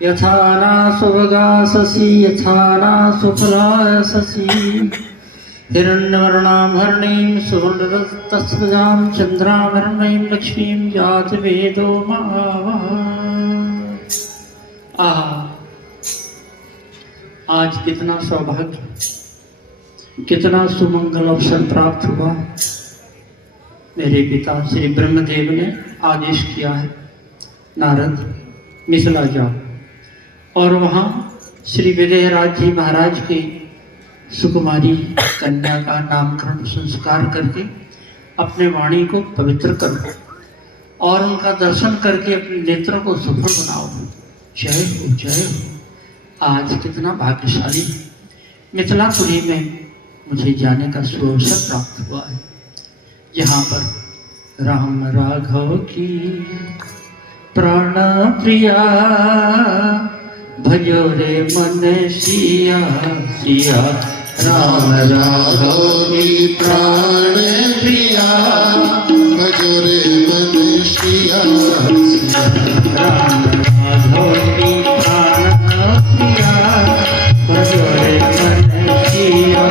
यथा न सुभगाससि यथा न सुफलाससि हिरण्यवर्णाभरणीं सुवर्णरत्नस्वजां चन्द्राभरणीं लक्ष्मीं जात वेदो महावः। आज कितना सौभाग्य, कितना सुमंगल अवसर प्राप्त हुआ। मेरे पिता श्री ब्रह्मदेव ने आदेश किया है, नारद मिथिला जाओ और वहाँ श्री विदेहराज जी महाराज की सुकुमारी कन्या का नामकरण संस्कार करके अपने वाणी को पवित्र करो और उनका दर्शन करके अपने नेत्रों को सफल बनाओ। जय हो जय हो। आज कितना भाग्यशाली मिथिलापुरी में मुझे जाने का सुअवसर प्राप्त हुआ है, यहाँ पर राम राघव की प्राण प्रिया भजो रे मन सिया सिया। राम राघव की प्राण प्रिया भजो रे मन सिया सिया। राम राघव की प्राण प्रिया भजो रे मन सिया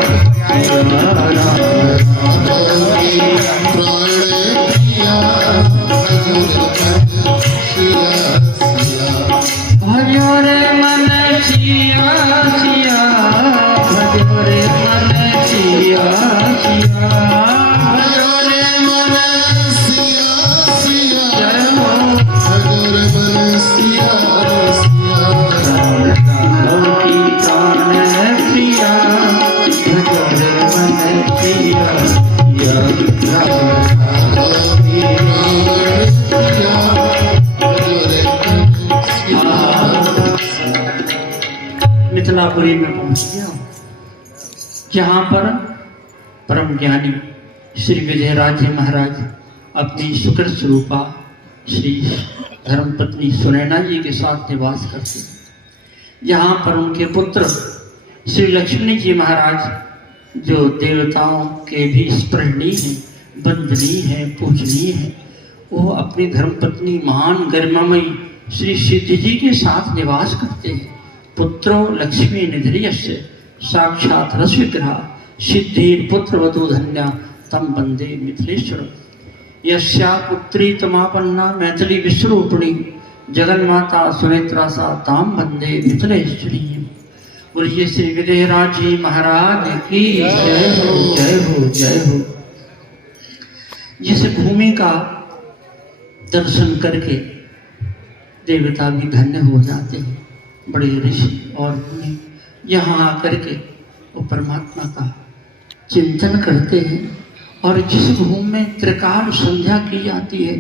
सिया। भजो रे मन सिया सिया भजो रे मन सिया सिया। भजो रे मन सिया सिया जय हो भजो रे मन सिया सिया। राम राघव की प्राण प्रिया भजो रे मन सिया सिया। मिथिलापुरी में पहुंच गया, जहाँ पर परम ज्ञानी श्री विजयराज जी महाराज अपनी सुकृत स्वरूपा श्री धर्मपत्नी सुनैना जी के साथ निवास करते हैं। यहाँ पर उनके पुत्र श्री लक्ष्मण जी महाराज जो देवताओं के भी स्मरणीय हैं, वंदनीय हैं, पूजनीय हैं, वो अपनी धर्मपत्नी महान गरिमामयी श्री सिद्धि जी के साथ निवास करते हैं। पुत्रो लक्ष्मी निधिर्यस्य साक्षात् रस विग्रह सिद्धिर पुत्रवधू धन्या तम वंदे मिथिलेश्वर। यस्या पुत्री तमापन्ना मैथिली विश्वरूपिणी जगन्माता सुनेत्रा सा ताम वंदे मिथिलेश्वरी। बोलिए श्री विदेहराज जी महाराज की जय हो जय हो जय हो। जिस भूमि का दर्शन करके देवता भी धन्य हो जाते हैं, बड़े ऋषि और मुनि यहाँ आकर के वो परमात्मा का चिंतन करते हैं। और जिस भूमि में त्रिकाल संध्या की जाती है,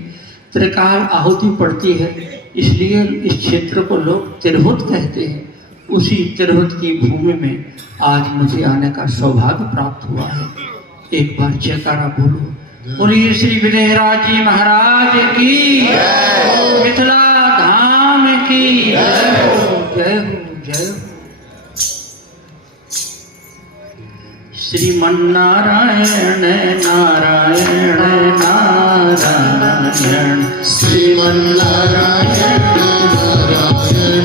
त्रिकाल आहुति पड़ती है, इसलिए इस क्षेत्र को लोग तिरहुत कहते हैं। उसी तिरहुत की भूमि में आज मुझे आने का सौभाग्य प्राप्त हुआ है। एक बार जयकारा बोलो, बोलिए श्री विदेहराज जी महाराज की, मिथिला धाम की जय हो जय हो जय हो। श्रीमन्नारायण नारायण नारायण श्रीमन्नारायण नारायण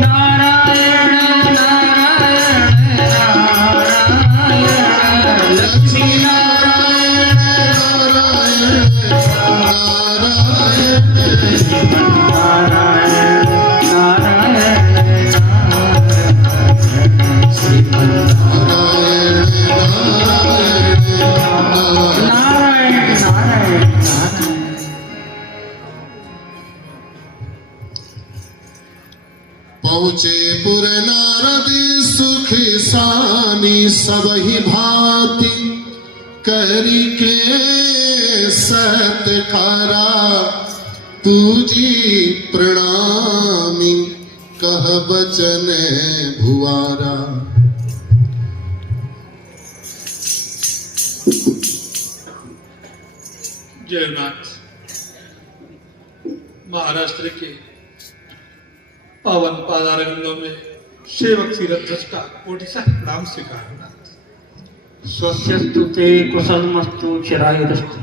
नारायण नारायण नारायण लक्ष्मी नारायण पहुँचे पुर नारद सुख सानी सबहि भांति करी के सत्कारा तुझी प्रणामी कह बचन भुआरा। जयनाथ महाराष्ट्र के पावन पादारविंदों में सेवक सीरध्वज का कोटि सा प्रणाम स्वीकार। स्वस्यस्तु ते कुशलमस्तु चिरायुरस्तु।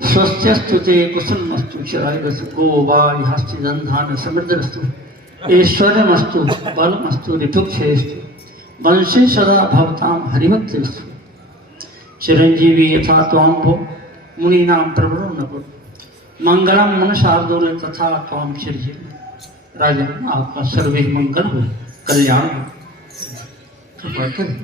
स्वस्त्यस्तु ते कुसुमस्तु चिरायुरस्तु गोवाहस्ति दन्धान समृद्धस्तु ऐश्वर्यमस्तु बलमस्तु ऋतुक्षयस्तु वंशे सदा भवतां हरिभक्तिरस्तु चिरंजीवी यथा त्वां भो मुनीनां प्रवरो न भो मंगलम मनसार्दूल तथा त्वां चिरजीवी राजन आपका सर्वे मंगल हो कल्याण हो कृपा करें।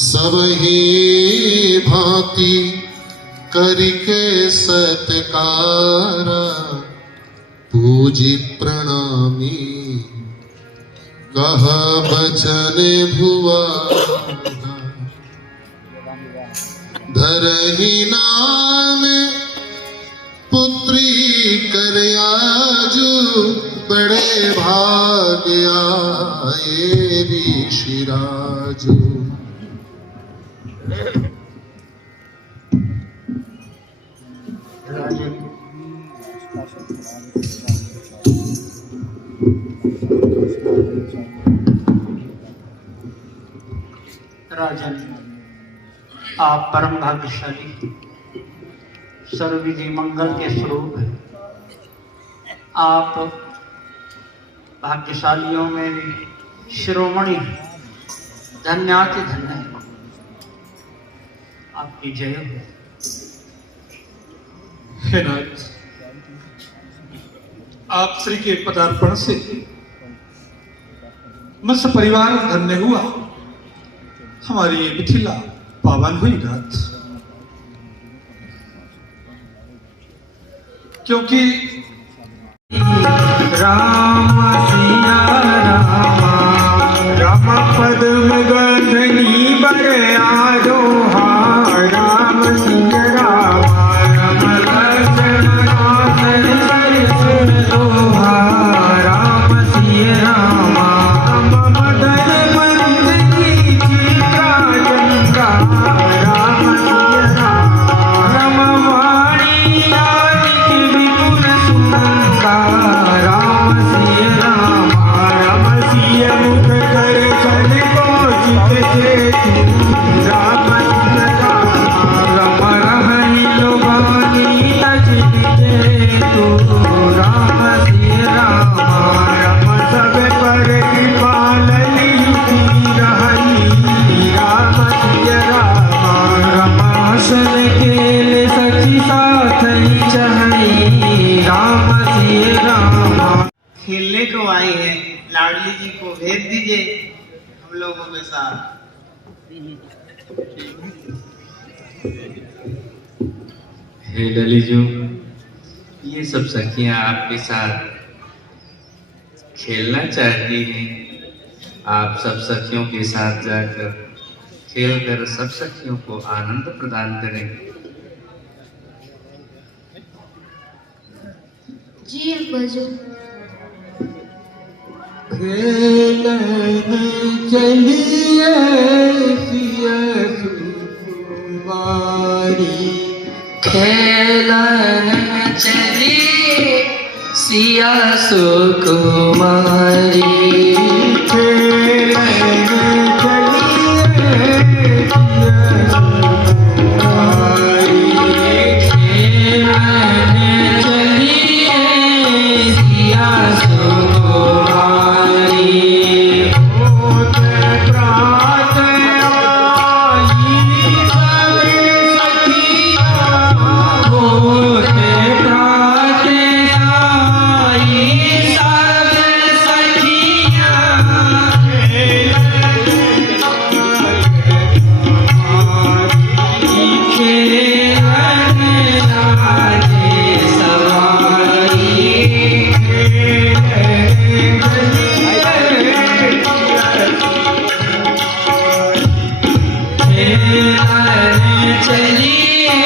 सब ही भांति करके सत्कारा पूजी प्रणामी कह बचन भुआ धरही नाम पुत्री कर आजू बड़े भाग्य आए ऋषिराजू। राजन आप परम भाग्यशाली सर्वविधि मंगल के स्वरूप हैं। आप भाग्यशालियों में भी शिरोमणि धन्याति धन्य है। आपकी जय हो। हे नाथ, आप श्री के पदार्पण से मत्स्य परिवार धन्य हुआ, हमारी ये मिथिला पावन हुई नाथ। क्योंकि राम सिया रामा राम पद्म गंधनी बर आजो राम सिया रामा राम लक्ष्मण आसन सर लोहा राम सिया रामा राम मदन मंदनी चित्रा चंद्रा राम सिया रामा राम वाणी नारिक विपुल सुनंदा राम सिया रामा राम सिया मुख कर चल कोचित जेतु राम सिया रामा राम रहनि लोबानी तजित जेतु राम सिया रामा राम सब पर कृपा ललिति रहनि राम सिया रामा राम हसन खेल सखी साथ चहई राम सिया रामा। खेलने को आए हैं, लाडली जी को भेज दीजिए हम लोगों के साथ। हे ललीजू, ये सब सखियां आपके साथ खेलना चाहती हैं। आप सब सखियों के साथ जाकर खेलकर सब सखियों को आनंद प्रदान करें। जी बजो खेलन चलिए सिया सुकुमारी खेलन चलिए सिया सुकुमारी खेलन चलिए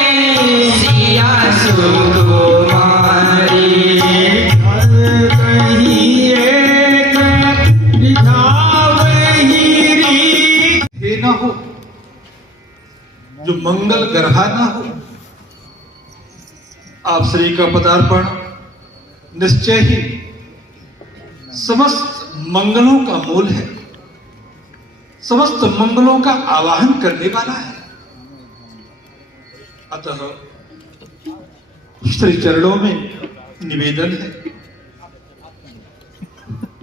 सिया सुकुमारी हे ना हो जो मंगल ग्रहा ना हो। आप श्री का पदार्पण निश्चय ही समस्त मंगलों का मूल है, समस्त मंगलों का आवाहन करने वाला है। अतः श्री चरणों में निवेदन है,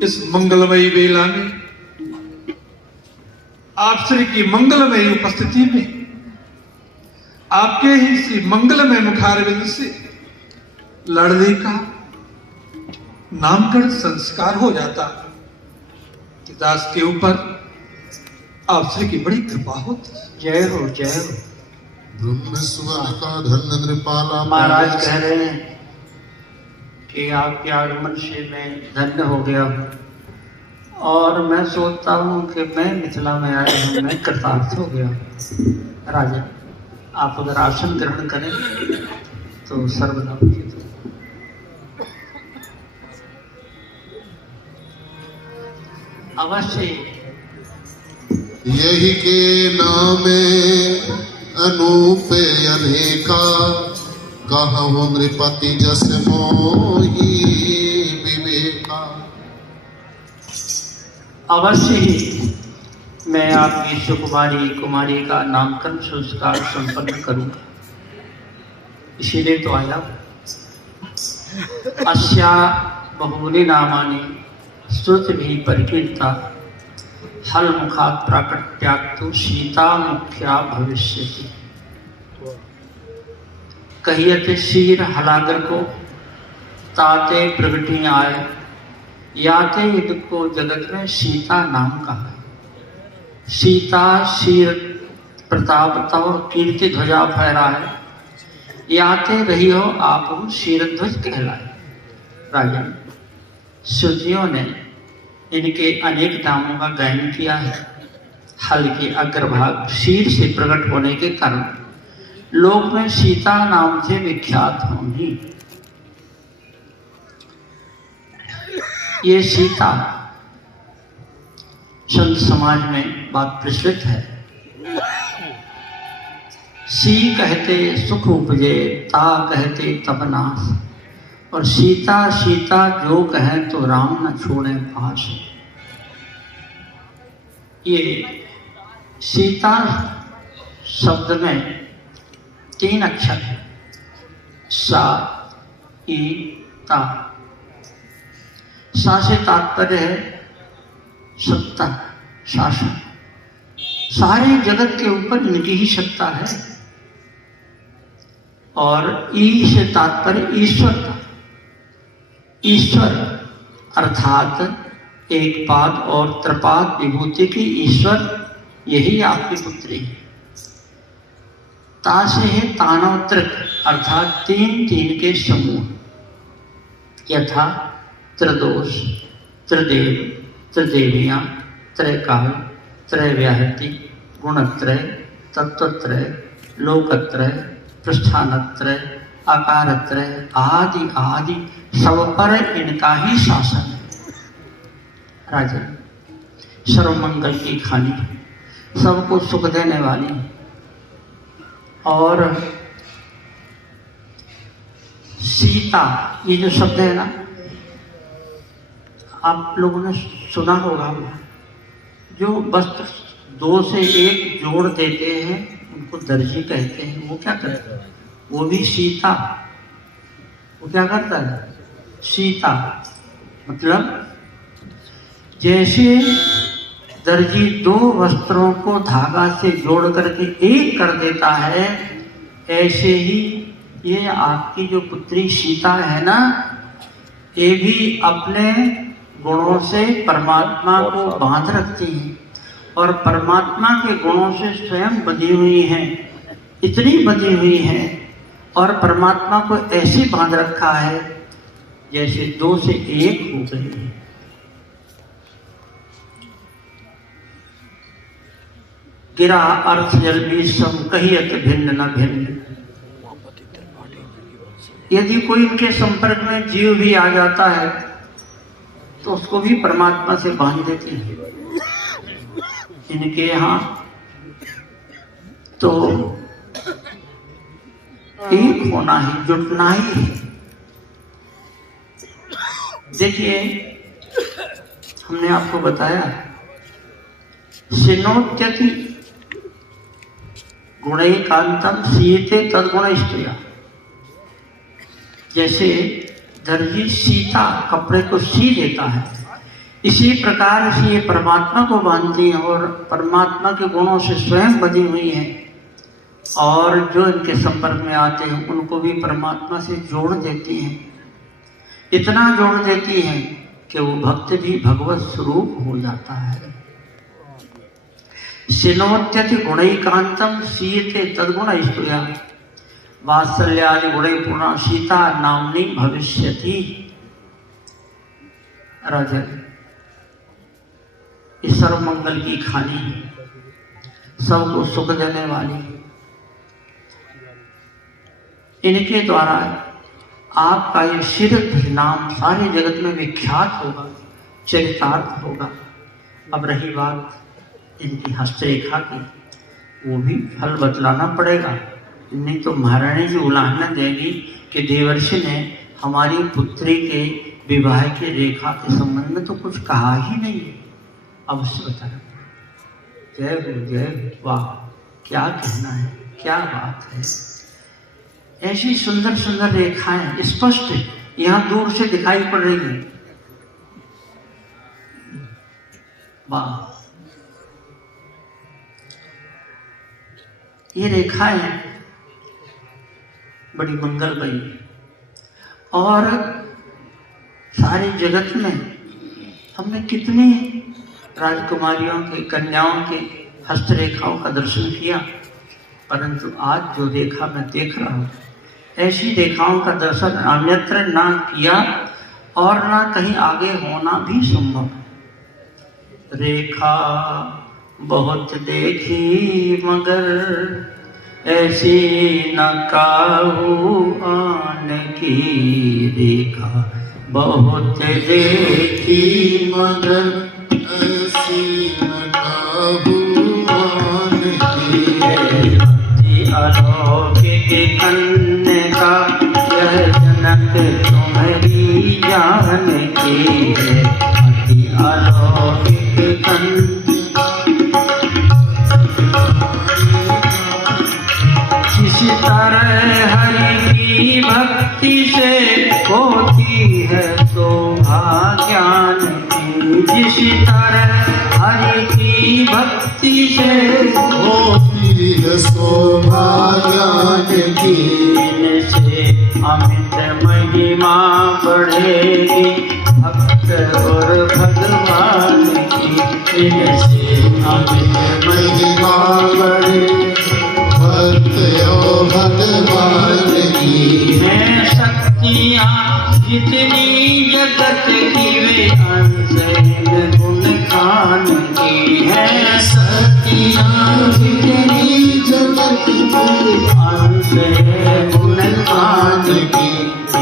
इस मंगलमयी वेला में आप श्री की मंगलमयी उपस्थिति में आपके ही इसी मंगलमय मुखारविंद से लड़ने का नामकरण संस्कार हो जाता कि दास के ऊपर आप श्री की बड़ी कृपा होती। जय हो जय हो। ब्रह्म स्वर का धन नृपाला महाराज कह रहे हैं कि आपके आगमन से मैं धन्य हो गया हूँ, और मैं सोचता हूँ कि मैं मिथिला में आया हूँ, मैं कृतार्थ हो गया हूँ। राजा आप अगर आसन ग्रहण करें तो सर्वदा उचित हो। अवश्य यही के नामे अनूप अनेका कहु नृपति जस मोही विवेका। अवश्य ही मैं आपकी सुकुमारी कुमारी का नामकरण संस्कार संपन्न करूंगा, इसीलिए तो आया। अस्या बहुनि नामानि स्तुतिभिः परिकीर्ता हल मुखात् प्राकट्यात्तु सीता मुख्या भविष्यति। कहियते शीर हलागर को ताते प्रगटी आए, याते युद्ध को जगत में सीता नाम कहा। सीता शीर प्रताप तव कीर्ति ध्वजा फहराए, याते रही हो आप शीरध्वज कहलाए। राजन श्रुतियों ने इनके अनेक नामों का गायन किया है। हल के अग्रभाग शीर से प्रकट होने के कारण लोक में सीता नाम से विख्यात होंगी। ये सीता संत समाज में बात प्रचलित है। सी कहते सुख उपजे, ता कहते तब नाश, और सीता सीता जो कहे तो राम न छोड़े पास। ये सीता शब्द में 3 अक्षर है, सा ई ता। सा से तात्पर्य है सत्ता, शासन। सारे जगत के ऊपर इनकी ही सत्ता है। और ई से तात्पर्य ईश्वर का। ईश्वर अर्थात एक पाद और त्रिपाद विभूति की ईश्वर, यही आपकी पुत्री है। ता से है तानवत्रिक अर्थात 3 के समूह, यथा त्रिदोष, त्रिदेव, त्रिदेवियाँ, त्रयकाल, त्रयव्याहति, गुणत्रय, तत्वत्रय, लोकत्रय, प्रस्थानत्रय, आकारत्रय आदि आदि सब पर इनका ही शासन है। राजन सर्वमंगल की खानी, सबको सुख देने वाली। और सीता ये जो शब्द है ना, आप लोगों ने सुना होगा, जो वस्त्र 2 से 1 जोड़ देते हैं उनको दर्जी कहते हैं। वो क्या करते हैं? वो भी सीता। वो क्या करता है? सीता मतलब जैसे दर्जी 2 वस्त्रों को धागा से जोड़ करके एक कर देता है, ऐसे ही ये आपकी जो पुत्री सीता है ना, ये भी अपने गुणों से परमात्मा को बांध रखती हैं और परमात्मा के गुणों से स्वयं बंधी हुई हैं, इतनी बंधी हुई हैं और परमात्मा को ऐसे बांध रखा है जैसे 2 से 1 हो गई है। गिरा अर्थ जल भी सम कहियत भिन्न न भिन्न। यदि कोई इनके संपर्क में जीव भी आ जाता है तो उसको भी परमात्मा से बांध देते हैं। इनके यहाँ तो एक होना ही, जुटना ही है। देखिए हमने आपको बताया सिनोत्यति गुणैकांतम सीते तद्गुण स्त्रिया। जैसे दर्जी सीता कपड़े को सी देता है, इसी प्रकार से ये परमात्मा को बांधती हैं और परमात्मा के गुणों से स्वयं बधी हुई हैं, और जो इनके संपर्क में आते हैं उनको भी परमात्मा से जोड़ देती हैं। इतना जोड़ देती हैं कि वो भक्त भी भगवत स्वरूप हो जाता है। सिनोत्यति गुणैकांतम सीते तद्गुण स्तुया वात्सल्यादि गुणै पूर्णा सीता नाम्नी भविष्यति। राजन, इस सर्वमंगल की खानी है, सबको सुख देने वाली, इनके द्वारा आपका ये सिद्ध नाम सारे जगत में विख्यात होगा, चरितार्थ होगा। अब रही बात इनकी हस्तरेखा की, वो भी फल बतलाना पड़ेगा, नहीं तो महारानी जी उलाहना देगी कि देवर्षि ने हमारी पुत्री के विवाह की रेखा के संबंध में तो कुछ कहा ही नहीं। अवश्य बताना। जय हो, वाह क्या कहना है, क्या बात है। ऐसी सुंदर सुंदर रेखाएं स्पष्ट यहाँ दूर से दिखाई पड़ रही हैं। वाह, ये रेखाएं बड़ी मंगलमयी, और सारे जगत में हमने कितनी राजकुमारियों के, कन्याओं के हस्तरेखाओं का दर्शन किया, परंतु आज जो रेखा मैं देख रहा हूँ, ऐसी रेखाओं का दर्शन अन्यत्र ना किया और ना कहीं आगे होना भी संभव है। रेखा बहुत देखी मगर ऐसी न काहू आन की, रेखा बहुत देखी मगर ऐसी न काबू आन की। अलौकिक कन्या यह जनक तुम्हारी जान की है। अति अलौकिक कन्या किसी तरह हरि की भक्ति से होती है शोभा ज्ञान की। जिस तरह हरि की भक्ति से होती है शोभा ज्ञान की। इनसे अमित महिमा बढ़ेगी भक्त और भगवान की। इनसे अमित महिमा बढ़े भक्त और भगवान की। है शक्तियाँ जितनी जगत की वे अंश गुण खान की है। शक्तियाँ जितनी जगत की अंश गुण खान की।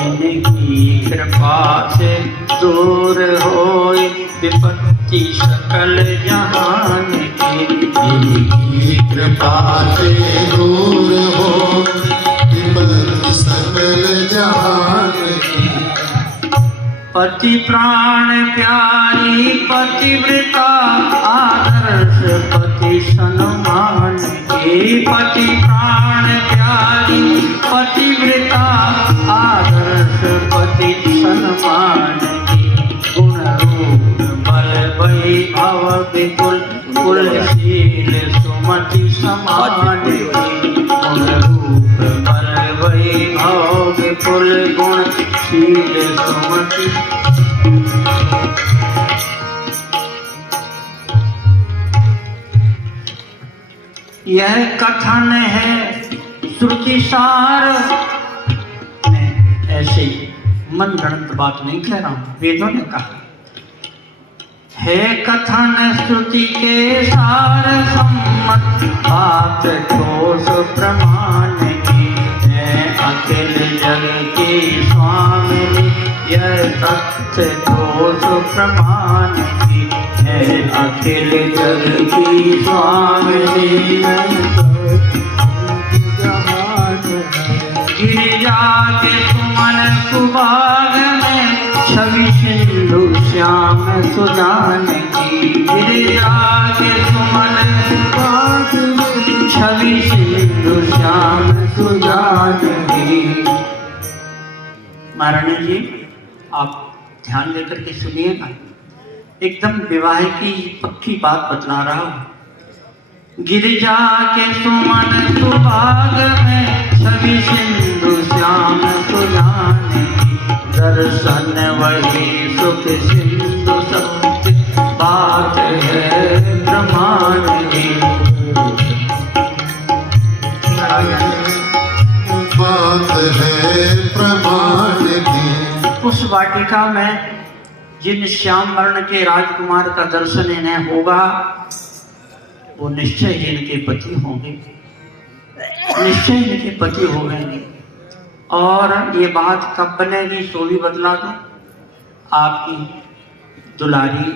इनकी कृपा से दूर होए विपत्ति सकल जहान की। इनकी कृपा से दूर हो विपत्ति सकल जहान की। पति प्राण प्यारी पतिव्रता आदर्श पति सम्मान की। पति प्राण प्यारी पतिव्रता आदर्श पति सम्मान की। गुण रूप बल वैभव विपुल कुलशील सुमति समान की। गुण रूप बल वैभव विपुल गुणशील सुमति। यह कथन है श्रुति सार। मैं ऐसे मन गणित बात नहीं कह रहा हूं, वेदों ने कहा है। कथन श्रुति के सार सम्मत बात ठोस प्रमाण की है। अखिल जग की स्वामी यह तथ्य ठोस प्रमाण की है। अखिल जग की स्वामी गिरिजा के सुमन सुभाग में छवि सिंधु सिंधु श्याम सुजान की गिरिजा के सुमन छवि सिंधु श्याम सुजान की। महारानी जी आप ध्यान देकर के सुनिएगा, एकदम विवाह की पक्की बात बतला रहा हूँ। गिरिजा के सुमन सुभाग में छवि सिंधु श्याम सुजान की, दर्शन वही सुख सिंधु सत्य बात है प्रमाण की। बात है प्रमाण की। उस वाटिका में जिन श्याम वर्ण के राजकुमार का दर्शन इन्हें होगा वो निश्चय ही इनके पति होंगे, निश्चय इनके पति होंगे। और ये बात कब बनेगी सो भी बतला दो। आपकी दुलारी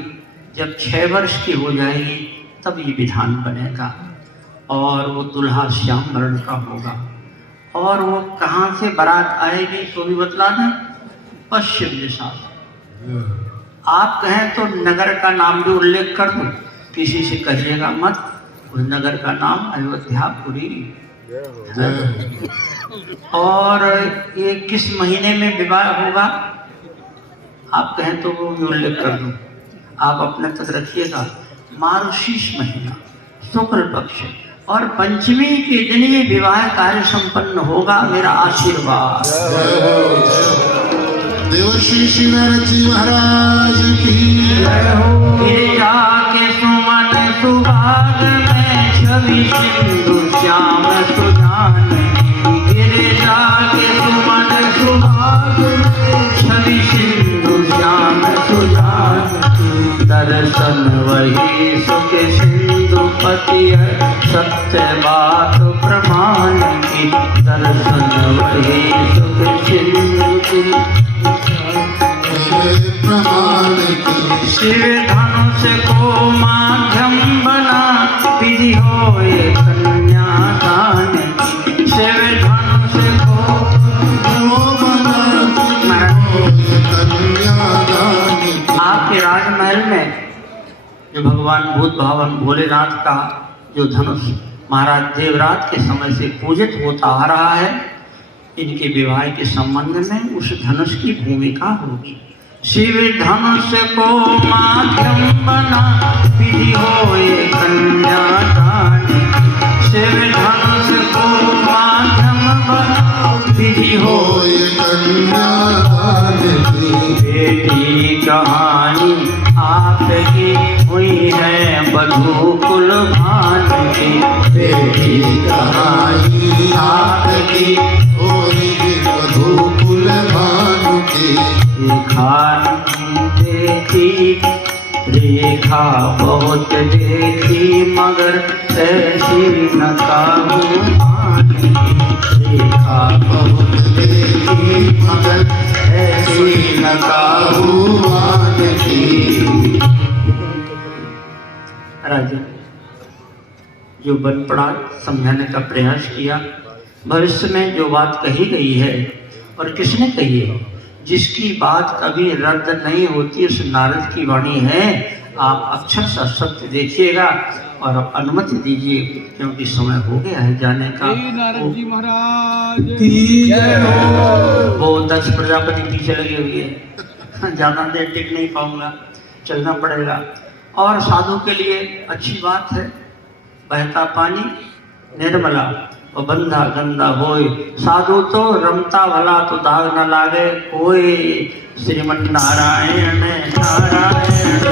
जब 6 वर्ष की हो जाएगी तब ये विधान बनेगा और वो दुल्हा श्याम वर्ण का होगा। और वो कहाँ से बारात आएगी सो भी बतला दें, पश्चिम दिशा से। आप कहें तो नगर का नाम भी उल्लेख कर दो, किसी से कहिएगा मत, उस नगर का नाम अयोध्यापुरी है। और ये किस महीने में विवाह होगा आप कहें तो वो भी उल्लेख कर दो, आप अपने तक रखिएगा। मार्गशीर्ष महीना शुक्ल पक्ष और पंचमी के दिन ये विवाह कार्य संपन्न होगा। मेरा आशीर्वाद। देवर्षि श्री नारद जी महाराज की गिरिजा के सुमन सुभाग में छवि सिंधु श्याम सुजान की, गिरिजा के सुमन सुभाग में छवि सिंधु श्याम सुजान की, दर्शन वही सुख सिंधु पति है सत्य बात प्रमाण की, दर्शन वही सुख सिंधु की प्रमाण की। शिव धनुष को माध्यम बना विधि होए कन्यादान की, शिव धनुष को कन्यादान की। आपके राजमहल में जो भगवान भूत भावन भोलेनाथ का जो धनुष महाराज देवराज के समय से पूजित होता आ रहा है, इनके विवाह के संबंध में उस धनुष की भूमिका होगी। शिव धनुष को माध्यम बना विधि होए कन्यादान की, शिव धनुष को माध्यम बना विधि होए कन्यादान की। बेटी कहानी आपकी हुई है बधू कुल भान की, बेटी कहानी आपकी वधू कुल भानु की। देखी रेखा बहुत देखी मगर ऐसी न काबू आने की, रेखा बहुत देखी मगर ऐसी न काबू आने की। राजा जो बन पड़ा समझाने का प्रयास किया, भविष्य में जो बात कही गई है और किसने कही है, जिसकी बात कभी रद्द नहीं होती उस नारद की वाणी है। आप अक्षर सा सत्य देखिएगा और अनुमति दीजिए क्योंकि समय हो गया है जाने का। नारद जी महाराज वो 10 प्रजापति पीछे लगे हुए हैं, ज़्यादा देर टिक नहीं पाऊंगा, चलना पड़ेगा। और साधु के लिए अच्छी बात है, बहता पानी निर्मला और बंधा गंदा होए, साधु तो रमता भला तो दाग न लागे कोई। श्रीमन नारायण नारायण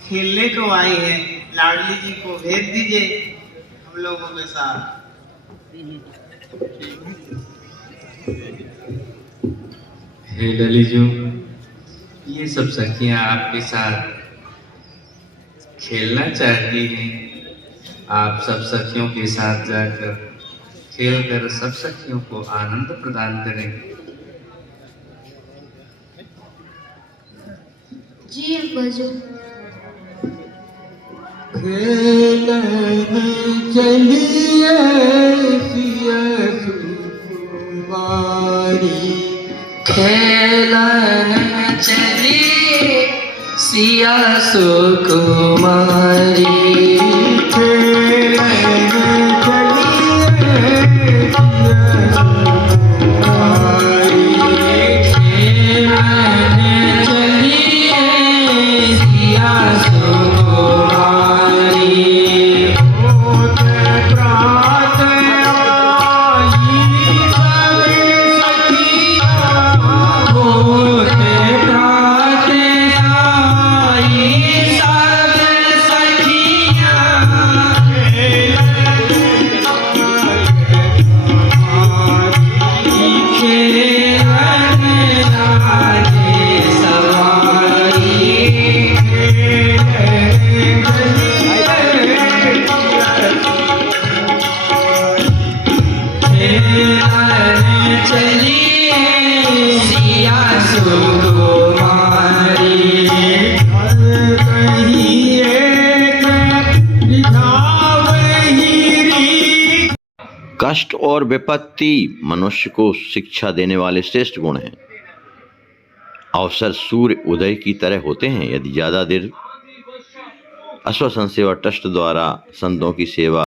खेलने को आए हैं, लाडली जी को भेज दीजिए हम लोगों के साथ। हे ललिजू, ये सब सखियां आपके साथ खेलना चाहती हैं। आप सब सखियों के साथ जाकर खेलकर सब सखियों को आनंद प्रदान करें। जी अब्बाजू। खेलन चलिए सिया सुकुमारी खेलन चलिए सिया सुकुमारी कष्ट और विपत्ति मनुष्य को शिक्षा देने वाले श्रेष्ठ गुण हैं। अवसर सूर्य उदय की तरह होते हैं। यदि ज्यादा देर अश्व संसेवा ट्रस्ट द्वारा संतों की सेवा